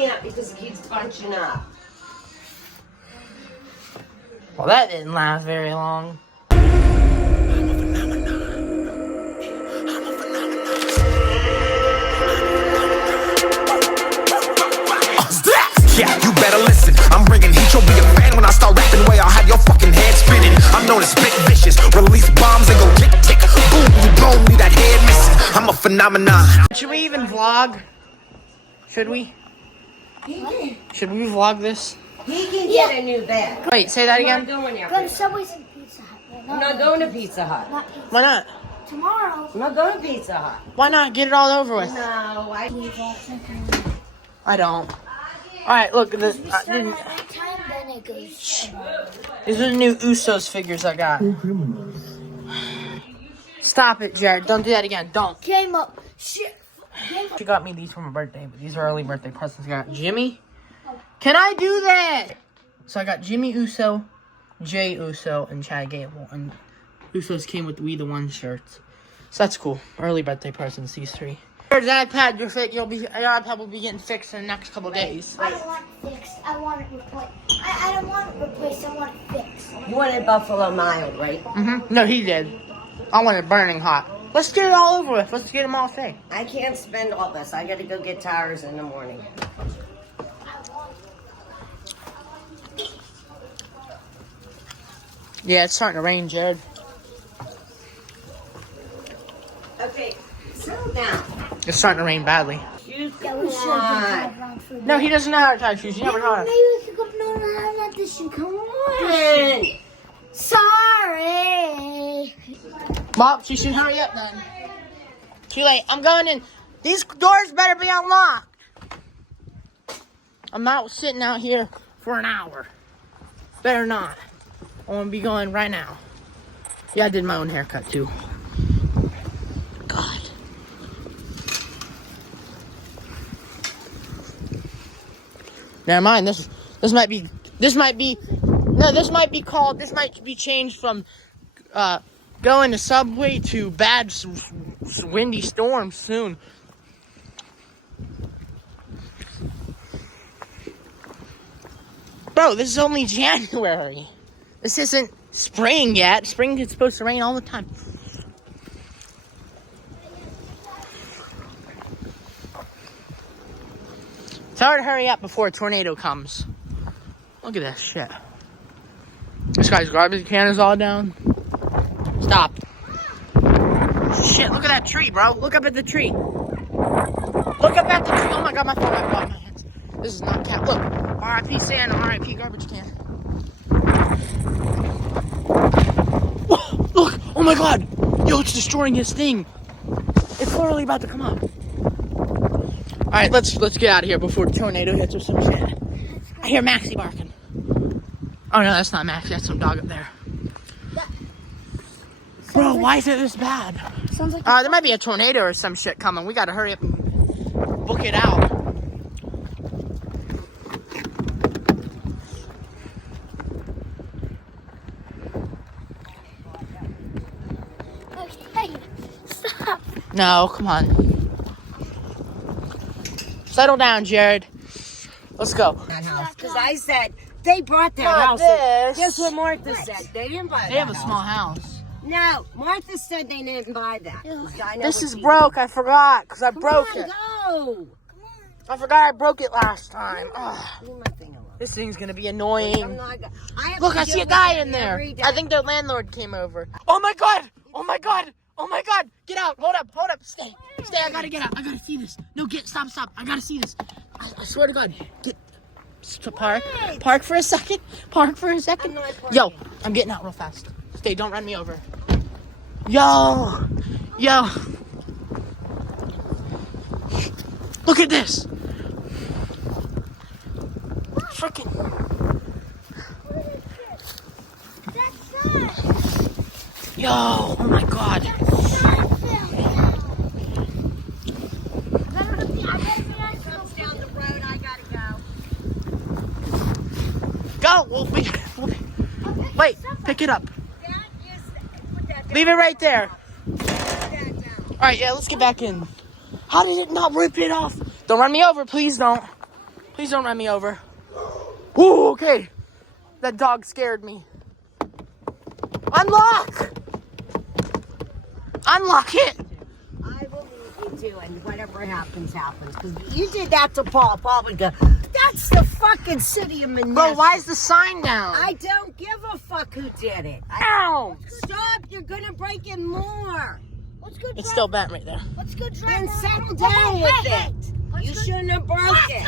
can't because it keeps bunching up. Well, that didn't last very long. Yeah, you better listen. I'm bringing heat. You'll be a fan when I start rapping. Way I'll have your fucking head spinning. I'm known as spit vicious. Release bombs and go tick tick. Boom, you blown me that head missing. I'm a phenomenon. Should we even vlog? Should we? Should we vlog this? He can get a new bed. Wait, say that again. I'm not going Go to there. Subway's and Pizza Hut. I'm not going to Pizza Hut. Not Pizza Why not? Tomorrow. I'm not going to Pizza Hut. Why not? Get it all over with. No, I don't. Alright, look. We start at night time, then it goes. These are the new Usos figures I got. Stop it, Jared. Don't do that again. Don't. Came up. Shit. She got me these for my birthday, but these are early birthday presents. I got Jimmy. Can I do that? So I got Jimmy Uso, Jay Uso, and Chad Gable. And Usos came with We the One shirts. So that's cool. Early birthday presents, these three. Here's the iPad. Your iPad will be getting fixed in the next couple days. I don't want it fixed. I want it replaced. I don't want it replaced. I want it fixed. You wanted Buffalo Mild, right? No, he did. I want it burning hot. Let's get it all over with. Let's get them all fixed. I can't spend all this. I gotta go get tires in the morning. Yeah, it's starting to rain, Jared. Okay, settle down. It's starting to rain badly. You Yeah, we should on. drive around for a No, bit. he doesn't know how to tie shoes. You never taught Maybe him. we could go. No, not this shoe. Come on. Listen. Sorry. Mom, she should hurry up then. Too late. I'm going in. These doors better be unlocked. I'm not sitting out here for an hour. Better not. I want to be going right now. Yeah, I did my own haircut too. God. Never mind. This might be changed from going to Subway to bad windy storms soon. Bro, this is only January. This isn't spring yet. Spring is supposed to rain all the time. It's hard to hurry up before a tornado comes. Look at this shit. This guy's garbage can is all down. Stop. Shit, look at that tree, bro. Look up at the tree. Look up at the tree. Oh my god, my phone, my hands. This is not cat. Look. R.I.P. Santa, R.I.P. garbage can. Whoa, look. Oh my god. Yo, it's destroying his thing. It's literally about to come out. Alright, let's get out of here before the tornado hits or some shit. I hear Maxie barking. Oh no, that's not Maxie. That's some dog up there. Bro, why is it this bad? Sounds like There might be a tornado or some shit coming. We gotta hurry up and book it out. Hey, stop. No, come on. Settle down, Jared. Let's go. That house. Because I said, they brought that Not house. this. Guess what Martha said? They didn't buy They that have a house. small house. No, Martha said they didn't buy that. I know This what is she- broke. I forgot because I Come broke on, it. Go. I forgot I broke it last time. Ugh. Leave my thing alone. This thing's gonna be I'm annoying. not I have Look, to I deal see a with guy it in there. every day. I think their landlord came over. Oh my god! Oh my god! Oh my god! Get out! Hold up! Hold up! Stay! Stay! I gotta get out! I gotta see this! No, stop! I gotta see this! I swear to God! Park for a second! Park for a second! I'm not parking. Yo! I'm getting out real fast. Stay! Don't run me over. Yo! Yo! Look at this! Freaking! Yo! Oh my God! Down the road, I gotta go. Go! Wait! Pick it up. Leave it right there. Alright, yeah, let's get back in. How did it not rip it off? Don't run me over, please don't. Please don't run me over. Ooh, okay. That dog scared me. Unlock! Unlock it! I will leave you too, and whatever happens, happens. Because you did that to Paul. Paul would go, that's the fucking city of Menneson. Bro, why is the sign down? I don't give a fuck who did it. Ow! Stop, you're gonna break it more. Let's go drive. It's still bent right there. Let's go drive. Then around. settle down with it. Let's You go- shouldn't have broke it.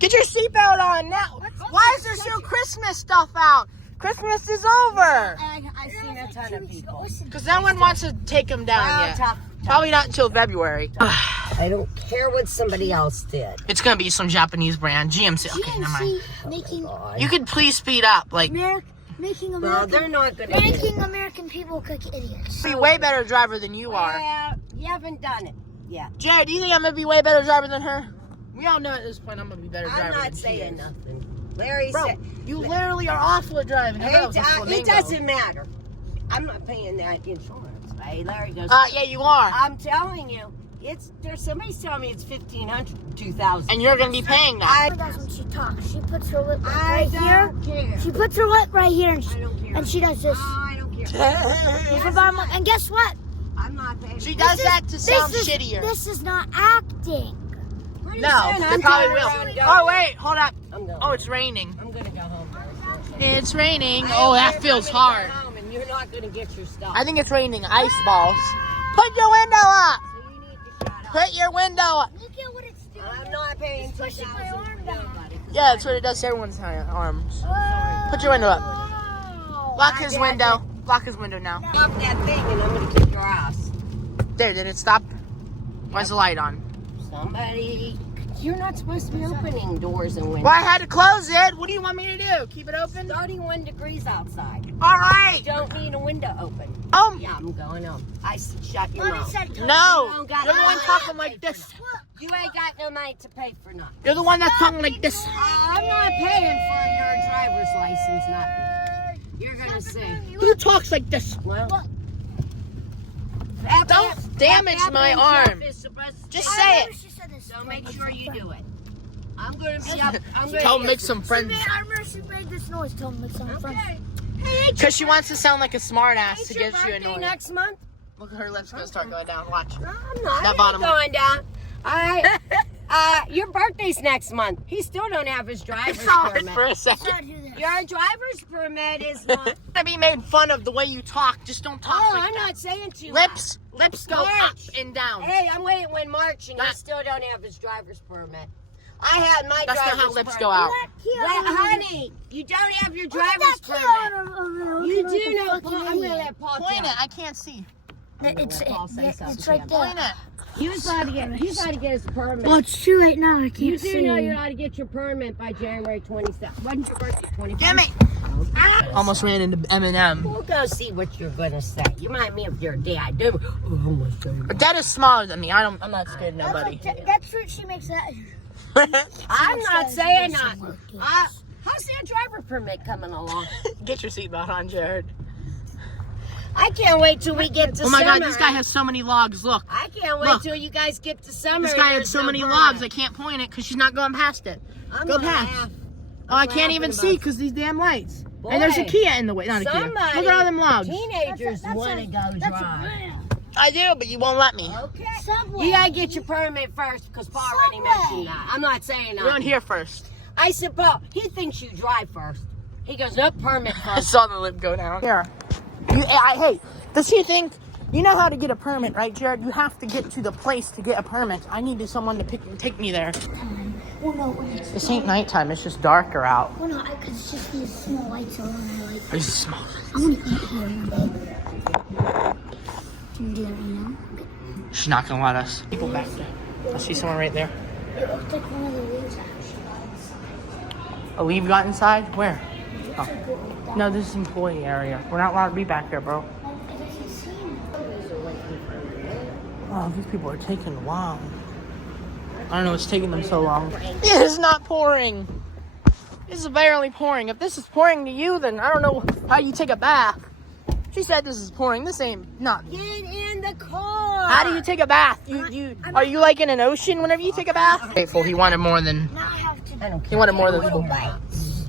Get your seatbelt on now. Why is there still Christmas stuff out? Christmas is over. I've seen a ton of people. Because no one wants to take them down Oh, yet. tough. Probably not until February. I don't care what somebody else did. It's going to be some Japanese brand. GMC. Okay, never mind. GMC making You could please speed up. Like, making Well, American they're not gonna do making it. American people cook idiots. be way better driver than you are. Well, you haven't done it yet. Jared, do you think I'm going to be way better driver than her? We all know at this point I'm going to be better driver I'm than not she saying is. nothing. Larry Bro, said, you literally are awful at driving. it doesn't matter. I'm not paying that insurance. Right? Larry goes, Yeah, you are. I'm telling you, somebody's telling me it's $1,500, $2,000. And you're going to be paying that. That's when she talks. She puts her lip I right here. don't care. She puts her lip right here, and I don't care. she does this. I don't care. And guess what? I'm not paying. She does that to sound this shittier. This is not acting. No, I'm they probably turning around will. and going. Oh, wait, hold up. I'm going. Oh, it's raining. I'm gonna go home. It's raining. I Oh, don't that care if feels I'm gonna hard. go home and you're not gonna get your stuff. I think it's raining ice balls. Put your window up. So you need to shut up. Put your window up. Look at what it's doing. I'm not paying It's pushing my $2,000 arm for down. nobody. Yeah, that's what it does to everyone's arms. Put your window up. Wow. Block his window. Block his window now. Stop that thing and I'm gonna kick your ass. There, did it stop? Why's the light on? Somebody, you're not supposed to be opening doors and windows. Well, I had to close it. What do you want me to do? Keep it open? 31 degrees outside. All right. You don't need a window open. Yeah, I'm going home. I said, shut your Mommy mouth. said no. You don't got You're the no one money talking to like pay this. for nothing. You ain't got no money to pay for nothing. You're the one that's talking like this. I'm not paying for your driver's license, nothing. You're gonna see. Who talks like this? Well, Don't damage my arm. Just say it. She said this. So make sure you do it. I'm gonna be up. I'm gonna Tell him get make you. some friends. I remember she made this noise. Tell me make some friends. Okay. Because she wants to sound like a smart ass Ain't to your get you birthday annoyed. next month? Look, her lips gonna start going down. Watch. No, I'm not. That It bottom ain't one. going down. Your birthday's next month. He still don't have his driver's Saw it permit. for a second. Gotta do this. Your driver's permit is not. To be made fun of the way you talk. Just don't talk Oh, like I'm that. not saying too Lips go up March. and down. Hey, I'm waiting when March and he That- still don't have his driver's permit. I had my That's driver's not how lips permit. go out. Well, honey, you don't have your driver's permit. You do know. Paul, I'm gonna let Paul Point tell. it. I can't see. It's Paul say something. it's right Point there. it. He's got to get his permit. Well, it's too late now. I can't You see. do know you ought to get your permit by January 27th. When's your birthday? 25th? Give me. Almost ran into Eminem. We'll go see what you're gonna say. You might me of your dad. Oh, I'm gonna say But Dad is smaller than me. I'm not scared of nobody. That's fruit. She makes that. I'm not saying that. How's your driver permit coming along? Get your seatbelt on, Jared. I can't wait till we get to Oh my summer. God, this guy has so many logs. Look. I can't wait Look. till you guys get to summer. This and guy had there's so no many permit. logs, I can't point it because she's not going past it. I'm Go gonna past. laugh. Oh, I can't laughing even about see it. because these damn lights. And there's a Boy, Kia in the way. Not a Kia. Somebody, Look at all them logs. Teenagers want to go drive. I do, but you won't let me. Okay. Subway. You gotta get your permit first because Paul already mentioned that. I'm not saying We're on that. here first. I said, Paul, he thinks you drive first. He goes, no permit I first. saw the lip go down. Here. Hey, does he think... You know how to get a permit, right, Jared? You have to get to the place to get a permit. I needed someone to take me there. Well, no, This ain't nighttime. It's just darker out. well, no, because it's just these small lights around. I like. It's small. I want to eat here. Can you do that right now? She's not gonna let us. People back there. I see someone right there. It looks like one of the leaves actually. A leaf got inside? Where? Oh. No, this is employee area. We're not allowed to be back here, bro. It doesn't seem. Oh, these people are taking a while. I don't know what's taking them so long. It is not pouring. This is barely pouring. If this is pouring to you, then I don't know how you take a bath. She said this is pouring. This ain't not. Get in the car. How do you take a bath? Are you like in an ocean whenever you take a bath? Grateful. He wanted more than. Now I have to. I don't care. He wanted more than Little people. bites.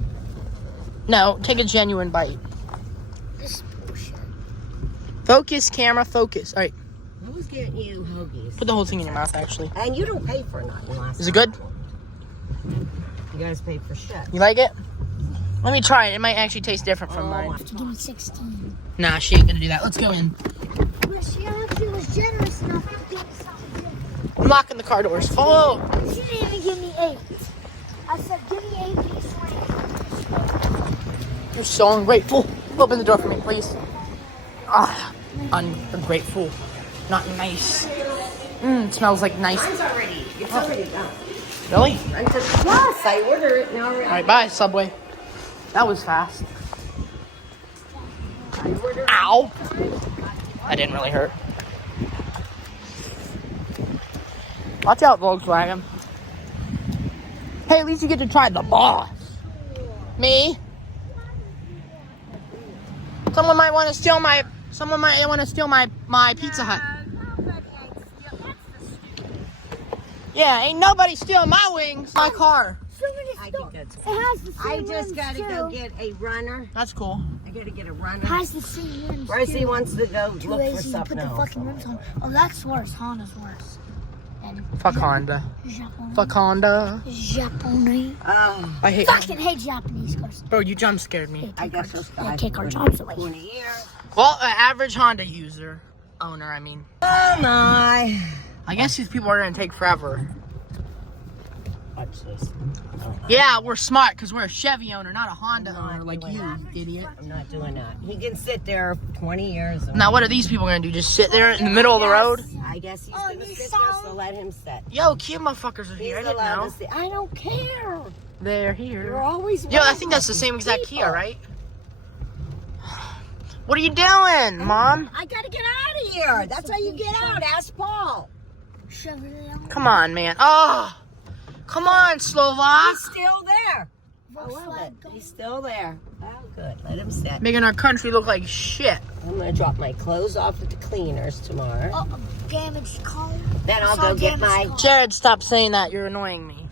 No, take a genuine bite. This bullshit. Focus, camera, focus. All right, Who's getting you hoagies? put the whole thing in your mouth. Actually, And you don't pay for nothing last is it good? You guys pay for shit. You like it? Let me try it. It might actually taste different from mine. To give me 16. Nah, she ain't gonna do that. Let's go in. But she actually was generous enough to give me something. I'm locking the car doors. Follow. She didn't even give me 8. I said, give me 8 pieces. You're so ungrateful. Open the door for me, please. Ah, ungrateful. Not nice. It smells like nice. It's already done. Really? Yes, I ordered it now. All right, bye, Subway. That was fast. Ow. That didn't really hurt. Watch out, Volkswagen. Hey, at least you get to try the boss. Me? Someone might want to steal my Pizza Hut. Yeah, ain't nobody stealing my wings. My car. I think that's It has the same I just rims, gotta go too. get a runner. That's cool. I gotta get a runner. It has the same rims. Rosie too. wants to go Too look for lazy to something put the else. fucking rims on. Oh, that's worse. Honda's worse. And Fuck Honda. Japanese. Fuck Honda. Japanese. Oh, I hate. Fucking hate Japanese cars. Bro, you jump scared me. I guess those guys take our were jobs away. 20 years. Well, an average Honda owner, I mean. Oh my. I guess these people are gonna take forever. Watch this. Yeah, we're smart because we're a Chevy owner, not a Honda I'm not owner like doing you, that. idiot. I'm not doing that. He can sit there 20 years. Now, what are these people gonna do? Just sit there in the middle of the road? I guess he's Oh, gonna you sit saw there, him? so let him sit. Yo, cute motherfuckers are He's here. I didn't allowed know. to sit. I don't care. They're You're here. always. Yo, I think that's the same exact Kia, right? What are you doing, Mom? I gotta get out of here. That's how you get out. Ask Paul. Chevrolet. Come on, man. Oh, come on, Slovak. He's still there. I love it. Volkswagen. He's still there. Oh, good. Let him sit. Making our country look like shit. I'm gonna drop my clothes off at the cleaners tomorrow. Oh, damaged car. Then I'll Saw go get damaged my. car. Jared, stop saying that. You're annoying me.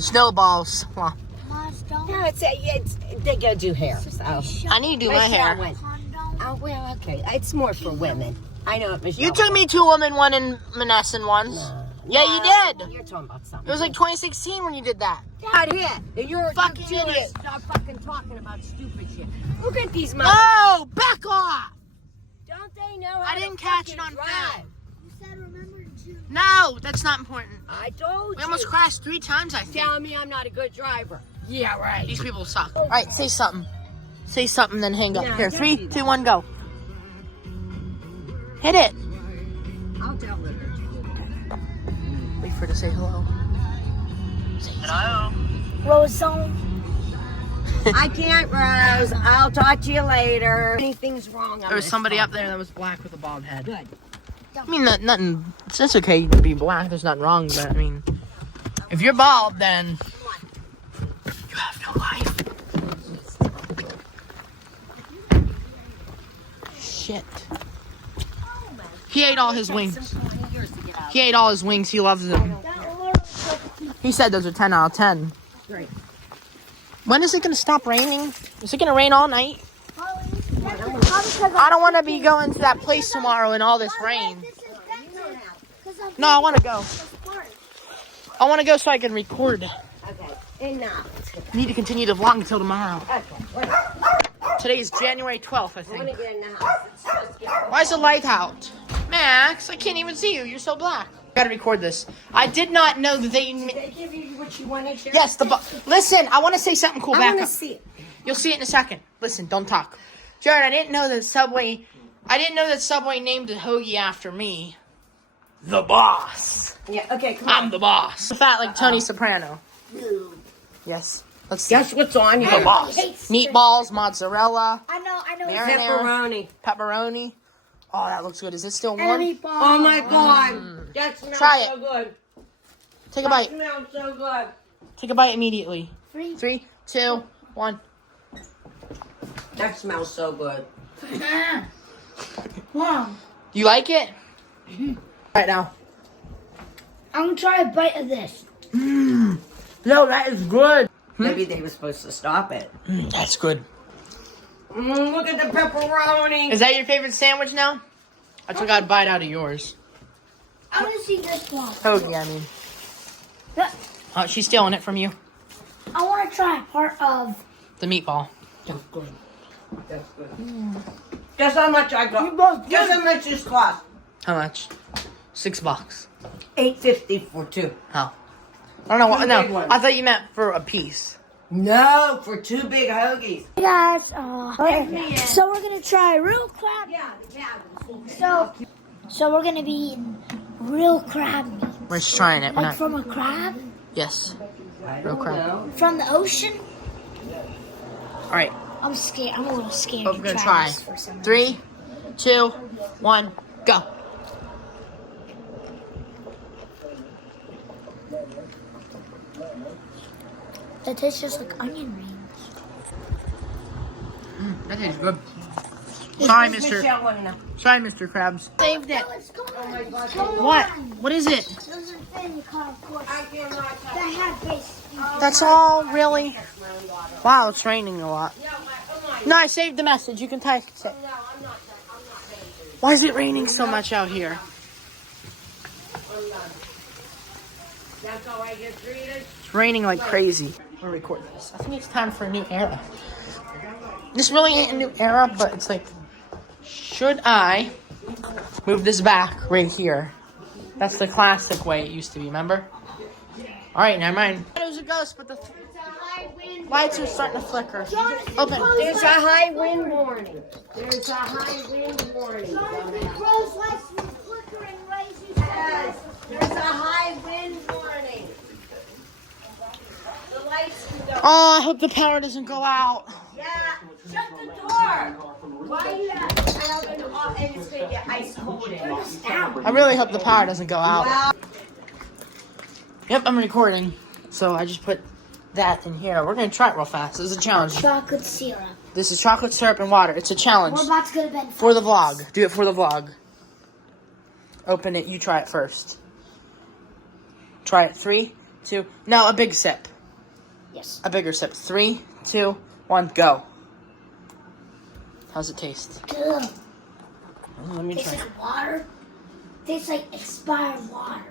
Snowballs. Well, Mazda. No, it's they go do hair. So. I need to do my hair. went. Honda. Oh well, okay. It's more for women. I know it, Michelle. You took me to Woman One in Monessen once. Yeah, you did. You're talking about something. It was like 2016 when you did that. Not here. You're Fucking you're idiot. Stop fucking talking about stupid shit. Look at these mother. No, back off. Don't they know how I to didn't catch fucking it on drive? film. You said remember to. No, that's not important. I told We you. almost crashed 3 times, I think. Tell me I'm not a good driver. Yeah, right. These people suck. All right, say something. Say something, then hang up. No, Here, don't 3, do that. 2, 1, go. Hit it. I'll tell her. Wait for her to say hello. Say hello. Rosone. I can't, Rose. I'll talk to you later. Anything's wrong. There was somebody up there that was black with a bald head. Good. I mean, nothing. It's okay to be black. There's nothing wrong, but I mean, if you're bald, then you have no life. Shit. He ate all his wings. He ate all his wings. He loves them. He said those are 10 out of 10. Great. When is it going to stop raining? Is it going to rain all night? I don't want to be going to that place tomorrow in all this rain. No, I want to go. I want to go so I can record. Okay. Enough. Need to continue the vlog until tomorrow. Okay. Today is January 12th, I I'm gonna think. get in the house. It's supposed to get Why is the light out? Max, I can't even see you. You're so black. Gotta record this. I did not know that they... They give you what you wanted. Sharon? Yes, listen, I want to say something cool. I Back want up. to see it. You'll see it in a second. Listen, don't talk. Jared, I didn't know that Subway named the hoagie after me. The boss. Yeah. Okay. Come on. I'm the boss. Fat like Tony Soprano. Yes. Let's see. Guess what's on The here? boss. Meatballs, mozzarella, I know. marinara, Pepperoni. pepperoni. Oh, that looks good. Is it still warm? Oh my God. That smells Try so good. Take a bite. That smells so good. Take a bite immediately. 3. 3, 2, 1. That smells so good. Mom, You like it? Right now. I'm gonna try a bite of this. No, that is good. Maybe they were supposed to stop it. That's good. Look at the pepperoni. Is that your favorite sandwich now? I took out a bite out of yours. I want to see this one. Hoagie, I mean. Oh, she's stealing it from you. I want to try part of. The meatball. That's good. That's good. Guess how much I got? Guess how much this cost? How much? $6. $8.50 for two. How? I don't know. For the big No, one. I thought you meant for a piece. No, for two big hoagies. Hey guys, so we're gonna try real crab. So we're gonna be eating real crab meat, We're just trying it. We're like not. from a crab Yes. I Real don't crap. know. from the ocean. All right. I'm scared. I'm a little scared. We're to gonna try try. this for some reason. 3, 2, 1, go. That tastes just like onion rings. That tastes good. Sorry, Mr. Michelle wanna know. Sorry, Mr. Krabs. Saved it. Let's go. What? What is it? There's a family car, of course. I cannot touch. That had base. That's all, really? Wow, it's raining a lot. No, I saved the message. You can type it. No, I'm not. Why is it raining so much out here? I'm done. That's how I get treated. It's raining like crazy. We'll record this. I think it's time for a new era. This really ain't a new era, but it's like, should I move this back right here? That's the classic way it used to be, remember? Alright, never mind. It was a ghost, but the lights are starting to flicker. Open. There's a high wind warning. There's a high wind warning. Rose lights were flickering right as you Yes, there's a high wind warning. The lights can go. Oh, I hope the power doesn't go out. Yeah, shut the door. Why you have to have an off and it's gonna get ice cold in? I really hope the power doesn't go out. Yep, I'm recording. So I just put that in here. We're gonna try it real fast. This is a challenge. Chocolate syrup. This is chocolate syrup and water. It's a challenge We're about to go to bed. for the vlog. Do it for the vlog. Open it. You try it first. Try it. 3, 2. No, a big sip. Yes. A bigger sip. 3, 2, 1, go. How's it taste? Ugh. Oh, let me Tastes try. like water. Tastes like expired water.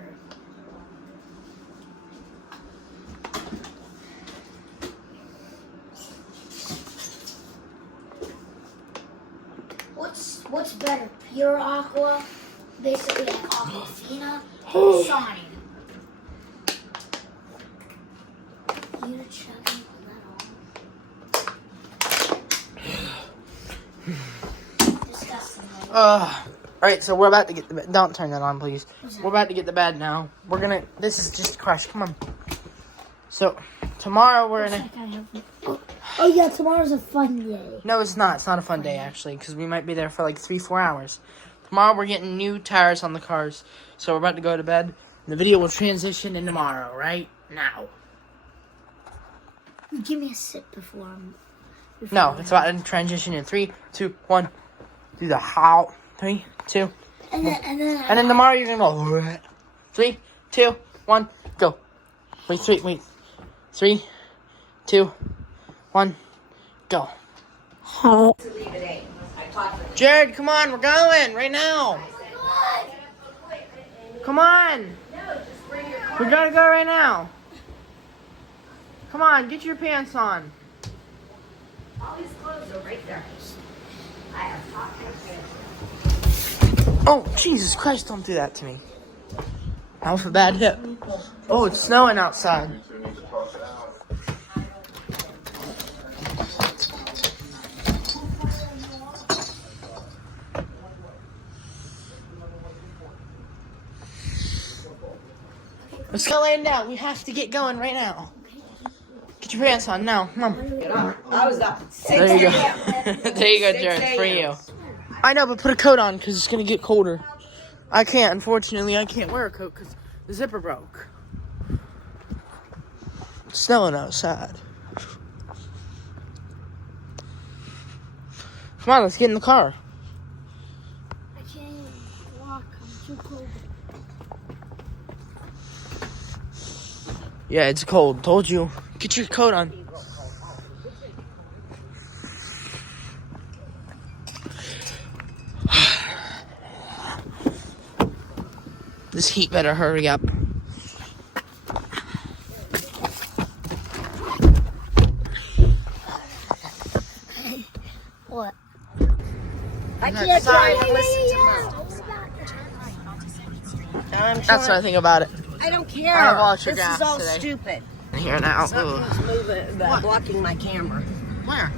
What's better? Pure aqua, basically like Aquafina, or Shine? You chugging that Disgusting. Alright, so we're about to get the bed. Don't turn that on, please. We're about to get the bed now. We're gonna. This is just crushed. Come on. So, tomorrow we're gonna. Oh yeah, tomorrow's a fun day. No, it's not. It's not a fun day, actually, because we might be there for like 3-4 hours. Tomorrow we're getting new tires on the cars. So we're about to go to bed. And the video will transition in tomorrow, right? Now. Give me a sip before I'm. No, it's about to transition in 3, 2, 1. Do the how. 3, 2. And then And then tomorrow you're gonna go. 3, 2, 1, go. Wait. 3, 2, 1, go. Jared, come on, we're going right now. Come on. We gotta go right now. Come on, get your pants on. All these clothes are right there. I have hot pants. Oh, Jesus Christ, don't do that to me. That was a bad hip. Oh, it's snowing outside. Let's go laying down. We have to get going right now. Get your pants on now. Come on. I was up at 6 There you a.m. go. There you go, Jared. For you. I know, but put a coat on because it's going to get colder. I can't. Unfortunately, I can't wear a coat because the zipper broke. It's snowing outside. Come on, let's get in the car. I can't even walk. I'm too cold. Yeah, it's cold. Told you. Get your coat on. This heat better hurry up. What? I can't try to listen to Mom. That's what I think about it. I don't care. I have all your This gas is all today. stupid. Here now. Ooh. Something's moving, blocking my camera. Where?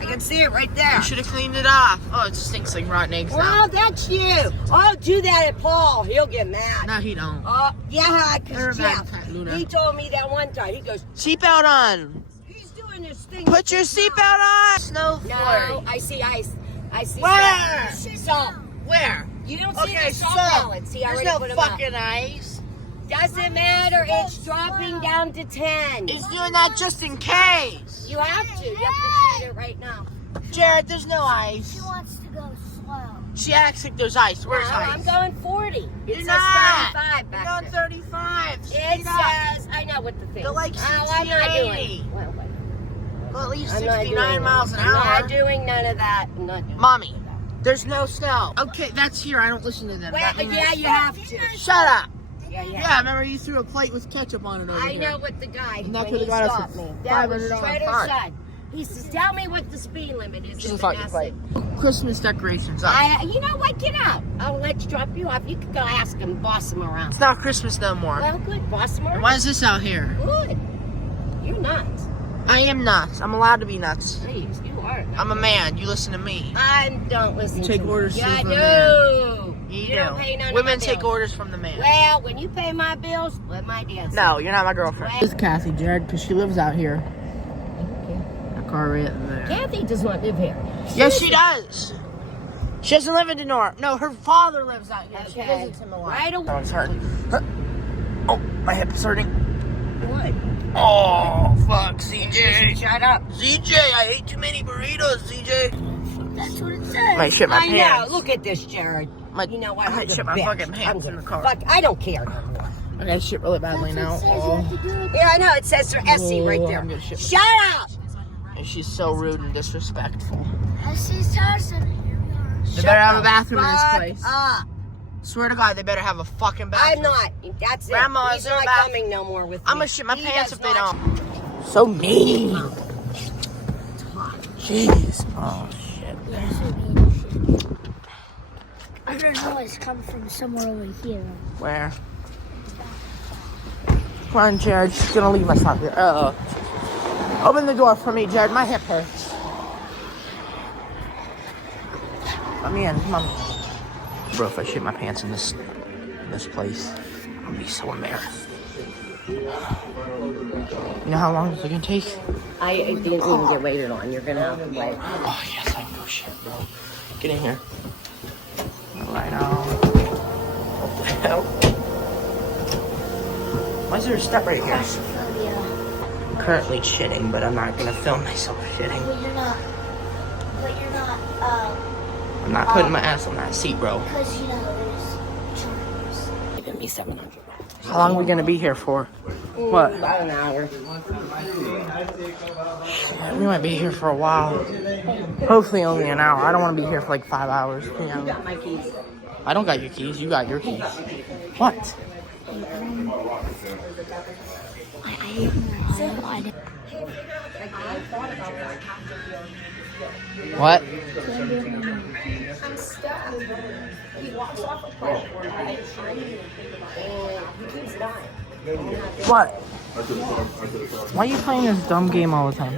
I can see it right there. You should have cleaned it off. Oh, it stinks like rotten eggs now. Well, that's you. I'll do that at Paul. He'll get mad. No, he don't. Yeah, You're a because bad Jeff, cat, Luna. he told me that one time. He goes, Seatbelt on. he's doing this thing. Put your seatbelt on. Snow No, flurry. I see ice. I see Where? salt. Where? You don't see Okay, the salt salt. pellets. He There's already no put 'em up. fucking ice. Doesn't matter. It's dropping down to 10. He's doing that just in case. You have to. You have to treat it right now. Jared, there's no ice. She wants to go slow. She acts like there's ice. Where's No, I'm ice? going 40. It You're says not. 35 You're back going there. 35. It Speed up. says, I know what the thing. Go like 60 I'm not or doing 80. it. Wait. Go at least I'm not 69 doing miles it. an I'm hour. not doing none of that. I'm not doing Mommy, there's no snow. Okay, that's here. I don't listen to them. Well, That means- yeah, you have to. Shut up. Yeah. Yeah, remember you threw a plate with ketchup on it over I here. know what the guy, And that when could've he got us stopped a me. That was $500 Shredder's fine. son. He says, tell me what the speed limit is. Just in fucking plate. Vanessa." Christmas decorations up. You know what? Get out. I'll let you drop you off. You can go ask him, boss him around. It's not Christmas no more. Well, good. Boss him And around. why is this out here? Good. You're nuts. I am nuts. I'm allowed to be nuts. Please, you are nuts. I'm a man. You listen to me. I don't listen You take to orders Yeah, I from do. the man. You don't pay none of Women my take bills. orders from the man. Well, when you pay my bills, let my dance. No, you're not my girlfriend. Well- This is Kathy, Jared, because she lives out here. That car right there. Kathy does not live here. Yes, she does. She doesn't live in Denora. No, her father lives out here. She Okay. visits him a lot. Right away. Oh, it's hurting. Huh. Oh, my hip's hurting. What? Oh, fuck, CJ. Shut up. CJ, I ate too many burritos, CJ. That's what it says. Might shit my I pants. know. Look at this, Jared. You know what? I might I'm shit a my bitch. fucking pants I'm in the gonna car. Fuck, I don't care no more. I got shit really badly now. That's what it says. You have to do it. Yeah, I know. It says for Essie right Oh, there. I'm gonna shit. Shut up. And she's so rude and disrespectful. I see stars in here. They better have a bathroom in this Fuck place. up. Swear to God, they better have a fucking bathroom. I'm not. That's it. Grandma, He's is there a not bath- coming no more with me. I'm gonna shit my He pants does if they not. don't. So mean. Jeez. Oh, shit. I don't know. It's come from somewhere over here. Where? Come on, Jared. She's gonna leave us out here. Open the door for me, Jared. My hip hurts. Let me in. Come on. Bro, if I shit my pants in this place, I'll be so embarrassed. You know how long this is gonna take? I didn't even get waited on. You're gonna have to wait. Oh, yes, I know shit, bro. Get in here. Right now. What the hell? Why is there a step right here? Claustrophobia. I'm currently shitting, but I'm not gonna film myself shitting. But you're not. I'm not putting my ass on that seat, bro. Because you know there's germs. Giving me $700. How long are we gonna be here for? What? About an hour. Yeah, we might be here for a while. Hopefully only an hour. I don't want to be here for like 5 hours. You know? Got my keys. I don't got your keys. You got your keys. What? What? I'm stuck. He walks off a cliff and he keeps dying. What? Why are you playing this dumb game all the time?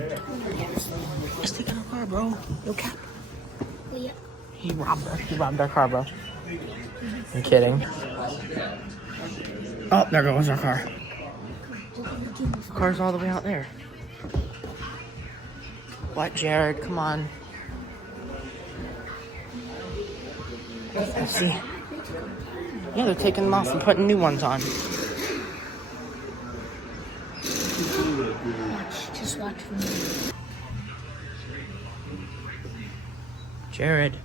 Just take our car, bro. No cap. He robbed us. He robbed our car, bro. I'm kidding. Oh, there goes our car. The car's all the way out there. What, Jared? Come on. Let's see. Yeah, they're taking them off and putting new ones on. Just watch for me. Jared.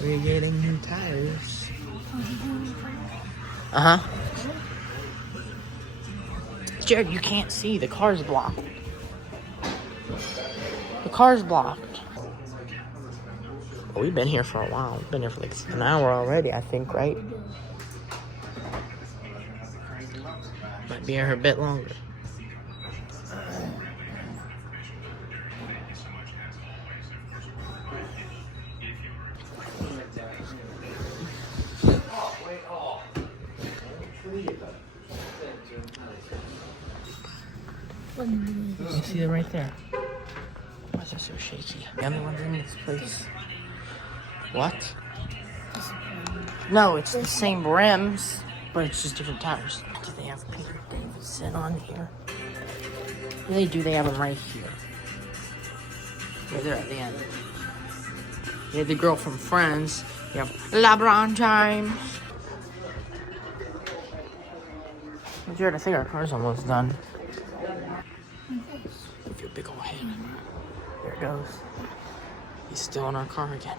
We're getting new tires. Uh-huh. Jared, you can't see. The car's blocked. The car's blocked. Well, we've been here for a while. We've been here for like an hour already, I think, right? Might be here a bit longer. You see it right there. Why is it so shaky? The only ones in this place. What? No, it's the same rims, but it's just different tires. Do they have Peter Davidson on here? They do. They have them right here. Yeah, they're at the end. You have the girl from Friends. You have LeBron James. Jared, I think our car's almost done. Give you a big old hand. There it goes. He's still in our car again.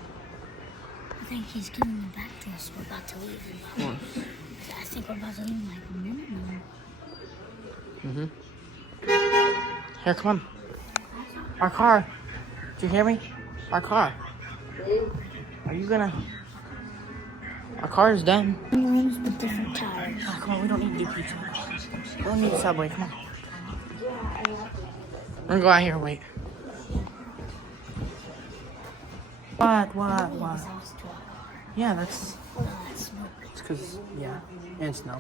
I think he's giving it back to us. We're about to leave. I think we're about to leave in like a minute now. Here, come on. Our car. Do you hear me? Our car. Are you gonna... Our car is done. Rims with different tires. Oh, come on, we don't need to do pizza. We don't need Subway, come on. We're gonna go out here and wait. What? Yeah, that's... It's because, yeah, and snow.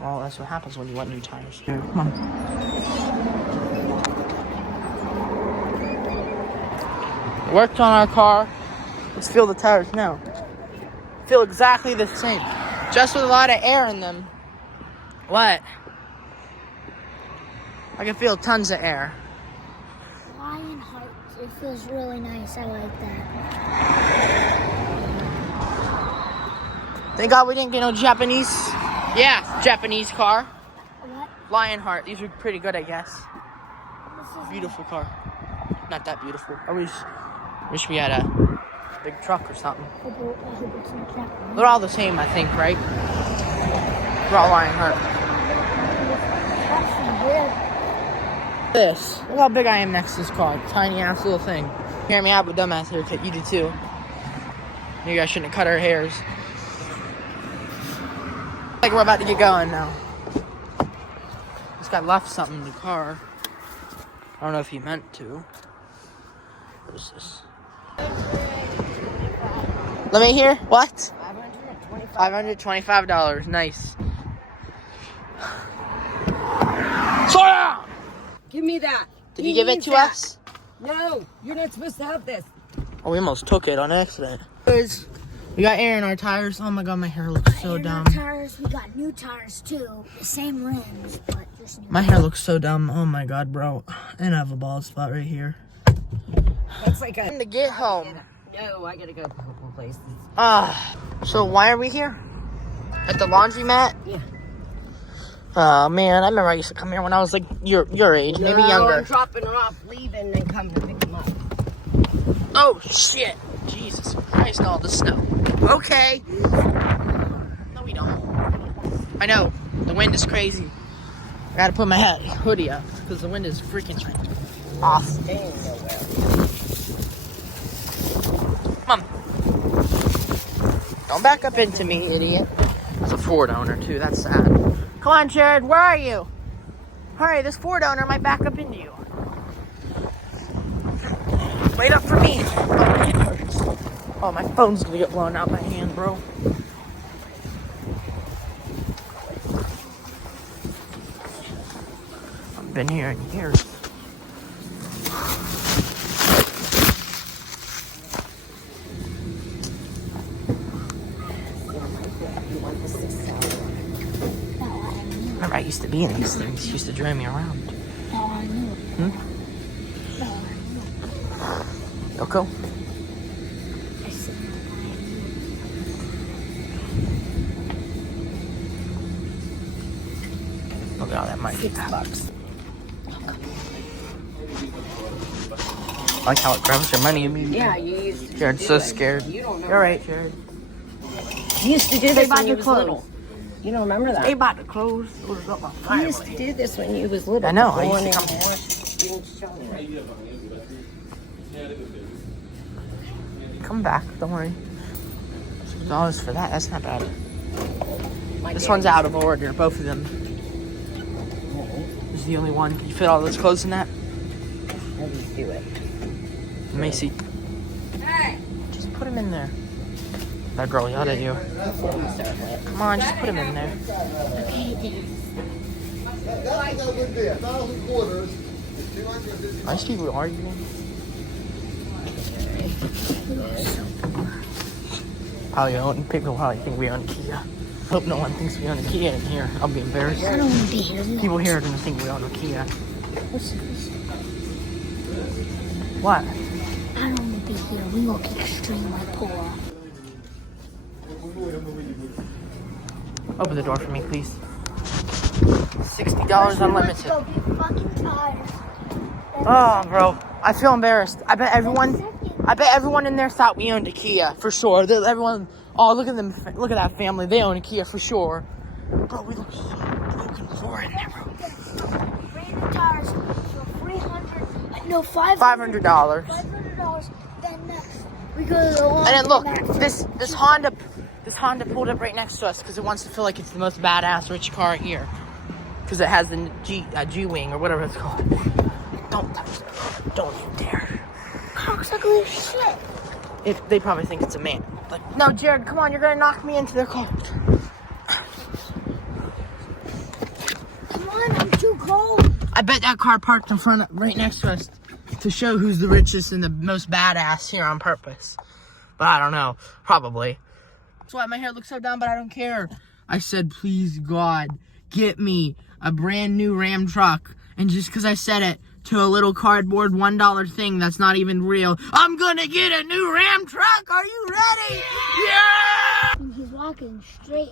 Well, that's what happens when you want new tires. Here, come on. Worked on our car. Let's feel the tires now. Feel exactly the same. Just with a lot of air in them. What? I can feel tons of air. Lionheart, it feels really nice. I like that. Thank God we didn't get no Japanese. Yeah, Japanese car. What? Lionheart. These are pretty good, I guess. Beautiful car. Not that beautiful. I wish we had a big truck or something. I hope it's not that. They're all the same, I think, right? They're all Lionheart. This. Look how big I am next to this car. Tiny ass little thing. Hear me have a dumbass haircut. You do too. Maybe I shouldn't have cut our hairs. Like we're about to get going now. This guy left something in the car. I don't know if he meant to. What is this? Let me hear. What? $525. Nice. Slow down! Give me that. Did He you give it needs to that. us? No, you're not supposed to have this. Oh, we almost took it on accident. We got air in our tires. Oh my god, my hair looks so dumb. Tires, we got new tires too. The same rims, but just new. My hair looks so dumb. Oh my god, bro. And I have a bald spot right here. That's like a... To get home. No, I gotta go a couple places. So why are we here? At the laundromat? Yeah. Oh man, I remember I used to come here when I was like your age, maybe No, younger. I'm dropping her off, leaving, then coming to pick them up. Oh shit! Jesus Christ, all the snow. Okay. No, we don't. I know the wind is crazy. I gotta put my hoodie up because the wind is freaking awesome. Come on. Don't back up into me, idiot. That's a Ford owner too. That's sad. Come on, Jared. Where are you? Hurry, this Ford owner might back up into you. Wait up for me. Oh, it hurts. Oh, my phone's gonna get blown out my hand, bro. I've been here in years. Remember, I used to be in these things. Used to drive me around. Yoko? Okay. that might be $6. I like how it grabs your money immediately. Yeah, you used to Jared's do so it. scared. You don't know. You're right, Jared. You used to do this about when you your was clothes. little. You don't remember that? They about to close. You used to do this when you was little. I know, I Go used in to and come- wash. You didn't show me. Come back, don't worry. $6 for that, that's not bad. My This dad one's out of order, both of them. This is the only one. Can you fit all those clothes in that? Let me do it. Macy. Just put them in there. That girl yelled at you. Come on, just put them in there. Nice people arguing. People probably think we own a Kia. Hope no one thinks we own a Kia in here. I'll be embarrassed. I don't want to be here. People here are gonna think we own a Kia. What's this? What? I don't want to be here. We gonna get extremely poor. Open the door for me, please. $60 unlimited. Go get fucking tired. Oh, bro, I feel embarrassed. I bet everyone in there thought we owned a Kia for sure. Everyone, oh, look at them, look at that family. They own a Kia for sure. Bro, we look so broken before in there, bro. Brand new tires for $300. No, $500. $500. $500. Then next we go to the one. And then look, this Honda pulled up right next to us because it wants to feel like it's the most badass rich car here. Because it has the G-Wing or whatever it's called. Don't touch it. Don't you dare. Car looks ugly as shit. They probably think it's a man. Like, no, Jared, come on, you're gonna knock me into their car. Come on, I'm too cold. I bet that car parked in front of, right next to us to show who's the richest and the most badass here on purpose. But I don't know. Probably. That's why my hair looks so dumb, but I don't care. I said, please, God, get me a brand new Ram truck. And just because I said it to a little cardboard $1 thing that's not even real, I'm gonna get a new Ram truck. Are you ready? Yeah! When he's walking straight,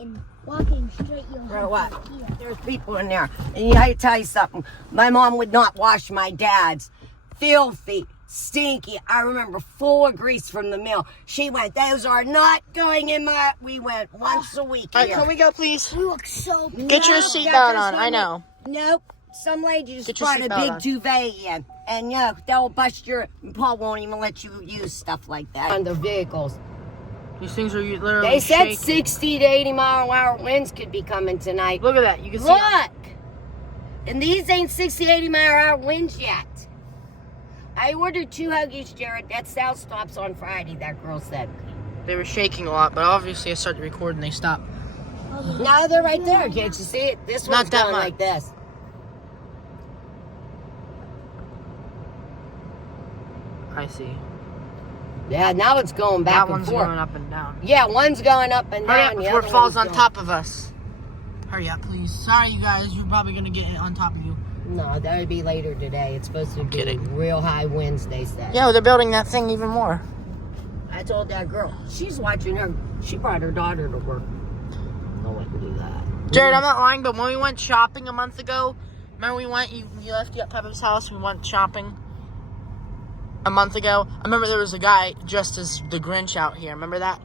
you'll Bro, have what? to hear. There's people in there. And I tell you something. My mom would not wash my dad's. Filthy, stinky. I remember full of grease from the mill. She went, those are not going in my... We went once a week All right, here. can we go, please? We look so poor. Get your Nope, seatbelt got on. this I one. know. Nope. Some lady just Get your brought a seatbelt big on. duvet in. And yeah, they'll bust your... Paul won't even let you use stuff like that on the vehicles. These things are literally They said shaking. 60 to 80 mile an hour winds could be coming tonight. Look at that. You can see. Look! And these ain't 60, 80 mile an hour winds yet. I ordered 2 Huggies, Jared. That sale stops on Friday, that girl said. They were shaking a lot, but obviously I started to record and they stopped. Now they're right there. Can't you see it? This Not one's that going much. like this. I see. Yeah, now it's going back That and one's forth. going up and down. Yeah, one's going up and Hurry down. up the before it other falls one's on going- top of us. Hurry up, please. Sorry, you guys. You're probably going to get it on top of you. No, that would be later today. It's supposed to be kidding. real high winds, they said. Yeah, they're building that thing even more. I told that girl. She's watching her. She brought her daughter to work. I wouldn't do that. Jared, I'm not lying, but when we went shopping a month ago, remember we went, you left you at Peppa's house, we went shopping a month ago. I remember there was a guy dressed as the Grinch out here. Remember that?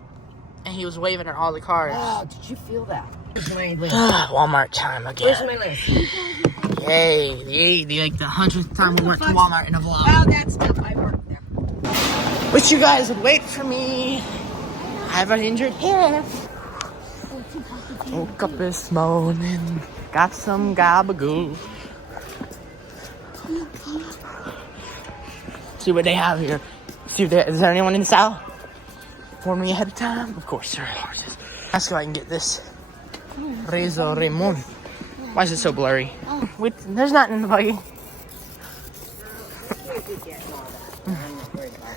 And he was waving at all the cars. Oh, did you feel that? Where's my list? Walmart time Where's again. my list? Yay, the 100th time we went to Walmart in a vlog. Oh, that stuff. I worked there. Wish you guys would wait for me. I have an injured hip. Woke up this morning, got some gabagoo. See what they have here. See if is there anyone in the south? Warn me ahead of time. Of course there are. Let's go. I can get this. Rezo Ramon. Why is it so blurry? Wait, there's nothing in the buggy.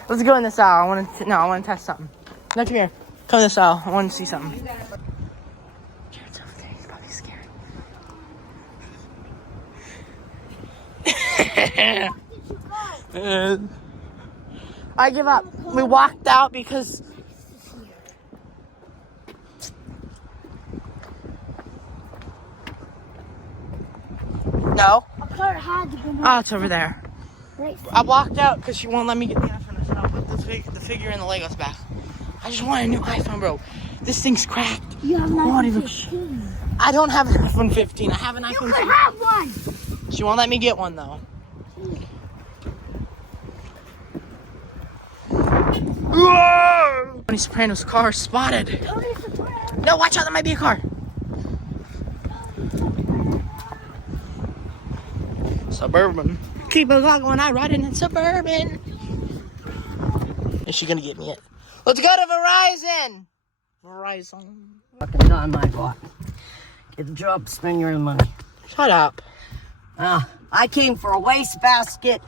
Let's go in this aisle. I want to test something. No, come here. Come in this aisle. I want to see something. Jared's over there. He's probably scared. I give up. We walked out because go? I thought it had to go. Oh, it's over there. Right. I walked out because she won't let me get the iPhone. I said, I'll put the figure and the Legos back. I just want a new iPhone, bro. This thing's cracked. You have an Oh, it iPhone looks- 15. I don't have an iPhone 15. I have an You iPhone could 15. have one. She won't let me get one, though. Whoa! Tony Soprano's car spotted. Tony Soprano. No, watch out. There might be a car. Suburban. Keep it going. I ride in Suburban. Is she gonna get me it? Let's go to Verizon. Verizon. Fucking done my block. Get the job, spend your money. Shut up. I came for a wastebasket.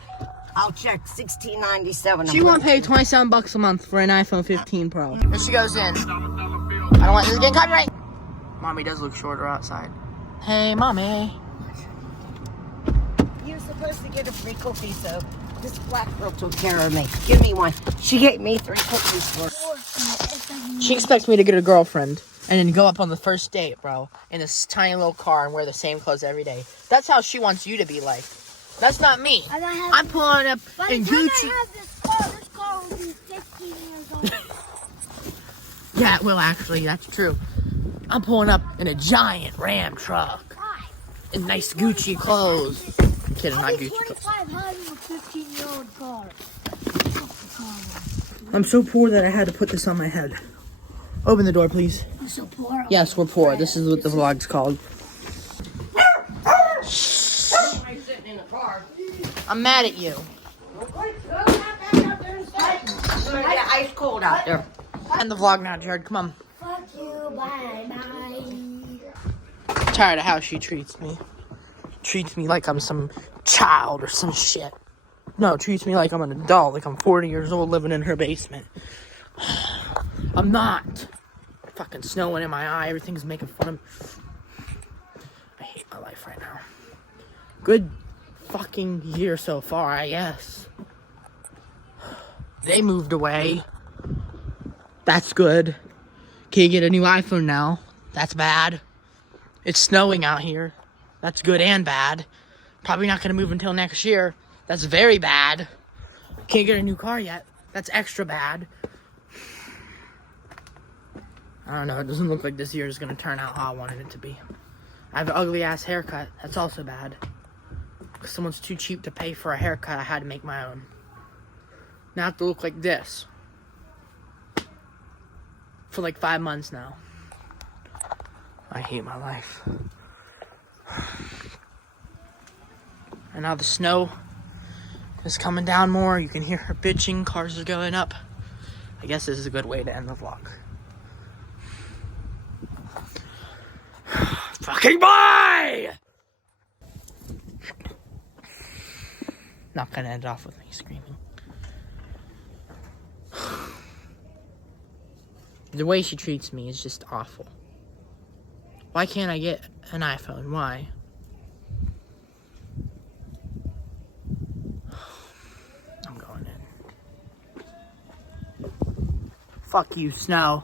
I'll check $16.97. She won't pay $27 a month for an iPhone 15 Pro. Here she goes in. I don't want this to get copyright. Mommy does look shorter outside. Hey, mommy. You're supposed to get a free cookie, so this black girl took care of me. Give me one. She gave me 3 cookies for it. She expects me to get a girlfriend and then go up on the first date, bro, in this tiny little car and wear the same clothes every day. That's how she wants you to be like. That's not me. I'm pulling up in Gucci. I have this car will be 15 years old. Yeah, it will actually. That's true. I'm pulling up in a giant Ram truck Why? in nice Gucci clothes. Kidding, not I'll be Gucci clothes. 25 having a 15-year-old car. I'm so poor that I had to put this on my head. Open the door, please. You're so poor. Yes, we're poor. This is what the vlog's called. I'm mad at you. Yeah, ice cold out there. End the vlog now, Jared. Come on. Fuck you. Bye. Bye. I'm tired of how she treats me. Treats me like I'm some child or some shit. No, treats me like I'm an adult, like I'm 40 years old living in her basement. I'm not. Fucking snowing in my eye. Everything's making fun of me. I hate my life right now. Good fucking year so far, I guess. They moved away. That's good. Can't get a new iPhone now. That's bad. It's snowing out here. That's good and bad. Probably not gonna move until next year. That's very bad. Can't get a new car yet. That's extra bad. I don't know. It doesn't look like this year is gonna turn out how I wanted it to be. I have an ugly ass haircut. That's also bad. Because someone's too cheap to pay for a haircut, I had to make my own. Now I have to look like this. For like 5 months now. I hate my life. And now the snow is coming down more. You can hear her bitching. Cars are going up. I guess this is a good way to end the vlog. Fucking bye! Not gonna end off with me screaming. The way she treats me is just awful. Why can't I get an iPhone? Why? I'm going in. Fuck you, Snow.